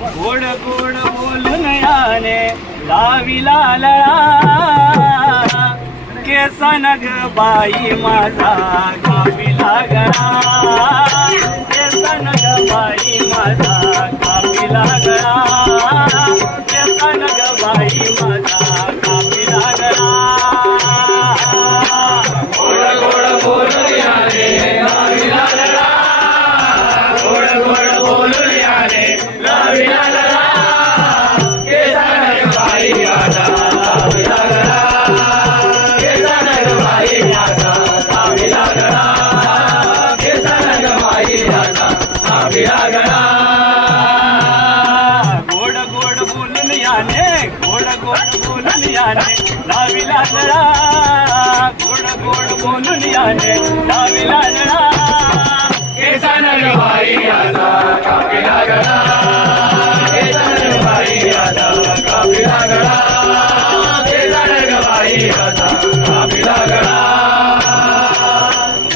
गोड गोड बोलून याने लाविला लळा केसन ग बाई माझा कापिला गळा केसन ग बाई माझा कापिला गळा केसन ग बाई माझा कापिला गळा गोड गोड बोलून याने लाविला लळा गोड गोड बोलून याने लाविला लळा केसन ग बाई माझा कापिला गळा केसन ग बाई माझा कापिला गळा केसन ग बाई माझा कापिला गळा गोड गोड बोलून याने गोड गोड बोलून याने लाविला लळा गोड गोड बोलून याने लाविला लळा केसन ग बाई माझा कापिला गळा